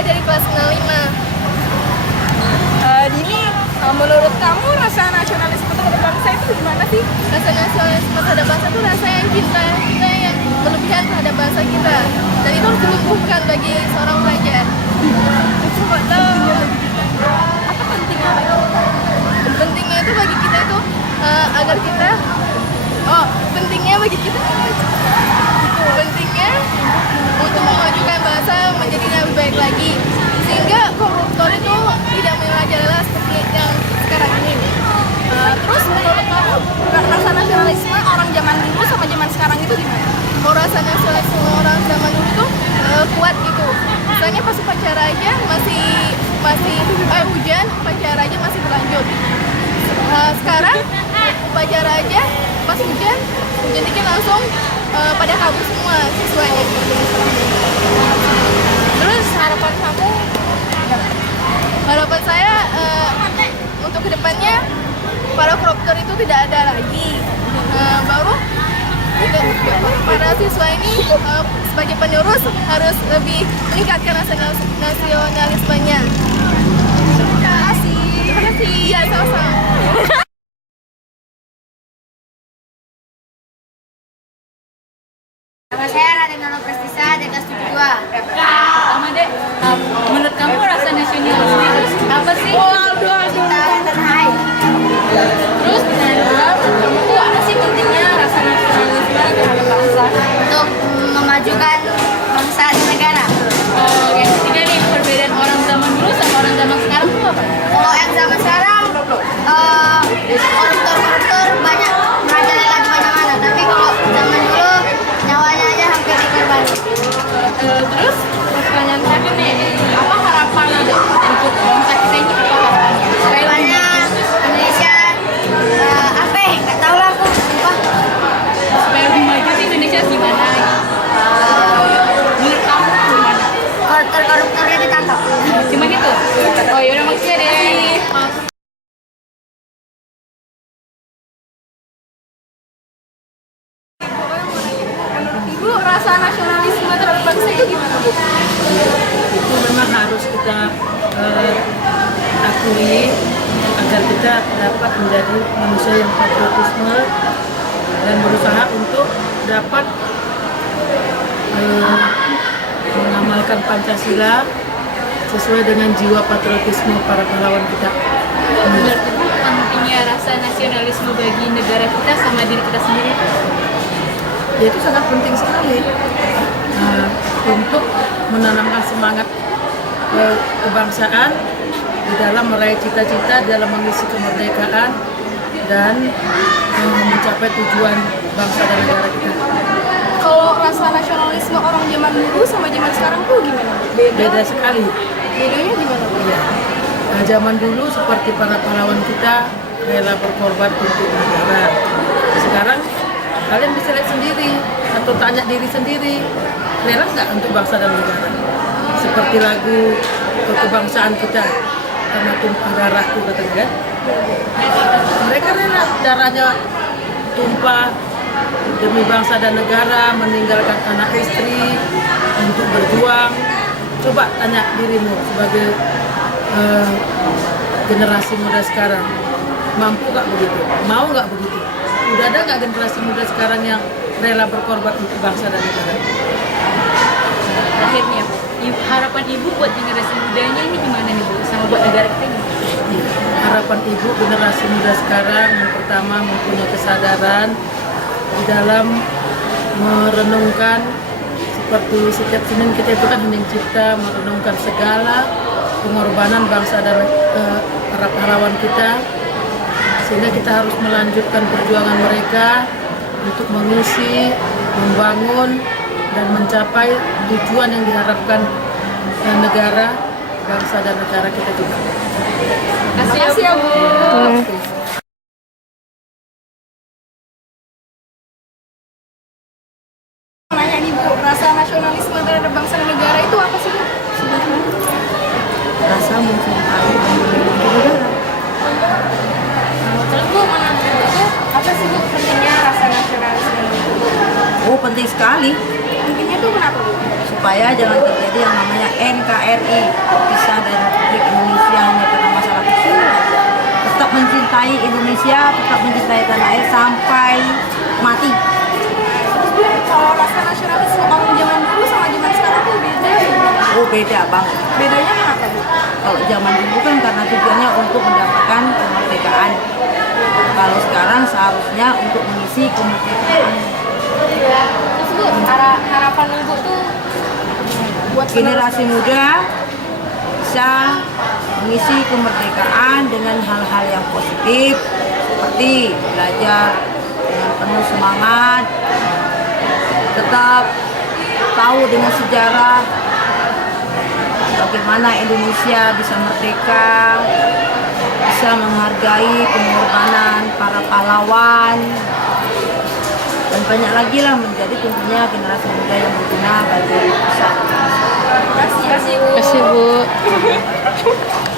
saya dari kelas 95. Dini, menurut kamu rasa nasionalisme terhadap bangsa itu gimana sih? Rasa nasionalisme terhadap bangsa itu rasa yang kita yang berlebihan terhadap bangsa kita, dan itu harus dilumpuhkan bagi seorang pelajar. Coba tahu apa pentingnya? Pentingnya itu bagi kita itu agar kita pentingnya bagi kita pentingnya untuk memajukan bangsa menjadi lebih baik lagi, sehingga koruptor itu tidak merajalela seperti yang sekarang ini. Terus menurut kamu rasa nasionalisme orang zaman dulu sama zaman sekarang itu gimana? Kalau rasa nasionalisme orang zaman dulu tuh kuat gitu. Misalnya pas upacara aja masih hujan, upacara aja masih berlanjut. Sekarang upacara aja pas hujan dikit langsung pada kabur semua siswanya. Terus harapan kamu? Harapan saya untuk kedepannya para koruptor itu tidak ada lagi. Baru para siswa ini sebagai penerus harus lebih meningkatkan rasa nasionalismenya. Terima kasih. Terima kasih. Ya, sama-sama. Nama saya Raden Nano Prestisa, dari kelas 72. Sama dek, menurut kamu rasa nasionalisme itu apa sih? Cinta tanah air. Terus menurut kamu tuh apa sih pentingnya rasa nasionalisme terhadap bangsa? Untuk memajukan bangsa dan negara. Yang ketiga nih, perbedaan orang zaman dulu sama orang zaman sekarang tuh apa? Kalau yang zaman sekarang, koruptor banyak merajalela di mana-mana. Tapi kalau zaman dulu, nyawanya aja hampir dikorbanin. Terus pertanyaan terakhir nih, apa harapan ada untuk bangsa kita ini? Apa harapannya? Harapannya Indonesia, apa ya? Nggak tahu lah aku. Sumpah. Supaya lebih maju sih Indonesia gimana? Menurut kamu gimana? Koruptornya ditangkap. Cuman itu? Oh yaudah, makasih deh. Ibu, rasa nasionalisme terhadap bangsa itu gimana, Bu? Itu memang harus kita akui agar kita dapat menjadi manusia yang patriotisme dan berusaha untuk dapat mengamalkan Pancasila sesuai dengan jiwa patriotisme para pahlawan kita. Menurut Ibu, pentingnya rasa nasionalisme bagi negara kita sama diri kita sendiri? Ya, itu sangat penting sekali untuk menanamkan semangat kebangsaan di dalam meraih cita-cita, dalam mengisi kemerdekaan dan mencapai tujuan bangsa dan negara kita. Kalau rasa nasionalisme orang zaman dulu sama zaman sekarang tuh gimana? Beda sekali. Bedanya gimana, Bu? Ya. Zaman dulu seperti para pahlawan kita rela berkorban untuk negara. Sekarang kalian bisa lihat sendiri atau tanya diri sendiri, rela nggak untuk bangsa dan negara? Seperti lagu kebangsaan kita, karena tumpah darahku, katanya. Mereka rela darahnya tumpah demi bangsa dan negara, meninggalkan anak istri untuk berjuang. Coba tanya dirimu sebagai generasi muda sekarang, mampu nggak begitu? Mau nggak begitu? Udah ada nggak generasi muda sekarang yang rela berkorban untuk bangsa dan negara? Terakhirnya, harapan Ibu buat generasi mudanya ini gimana nih Bu? Sama buat negara kita ini? Harapan Ibu generasi muda sekarang yang pertama mempunyai kesadaran di dalam merenungkan, seperti setiap Senin kita itu kan hening cipta, merenungkan segala pengorbanan bangsa dan para pahlawan kita, sehingga kita harus melanjutkan perjuangan mereka untuk mengisi, membangun, dan mencapai tujuan yang diharapkan negara, bangsa dan negara kita juga. Terima kasih ya, Bu. Nanya nih, Bu, rasa nasionalisme terhadap bangsa dan negara itu apa sih, Bu? Rasa mencintai dan melindungi negara. Terus Bu, menurut Ibu tuh apa sih Bu pentingnya rasa nasionalisme? Oh, penting sekali. Intinya tuh kenapa Bu? supaya jangan terjadi yang namanya NKRI, terpisah dari Republik Indonesia hanya karena masalah kecil. Tetap mencintai Indonesia, tetap mencintai tanah air sampai mati. Terus Bu, kalau rasa nasionalisme orang zaman dulu sama zaman sekarang tuh beda. Oh beda banget. Bedanya kenapa Bu? Kalau zaman dulu kan karena tujuannya untuk mendapatkan kemerdekaan. Kalau sekarang seharusnya untuk mengisi kemerdekaan. Terus Bu, harapan Ibu tuh Buat Generasi muda bisa mengisi kemerdekaan dengan hal-hal yang positif seperti belajar dengan penuh semangat, tetap tahu dengan sejarah bagaimana Indonesia bisa merdeka, bisa menghargai pengorbanan para pahlawan, dan banyak lagi lah menjadi tentunya generasi muda yang berguna bagi bangsa. Terima kasih Bu.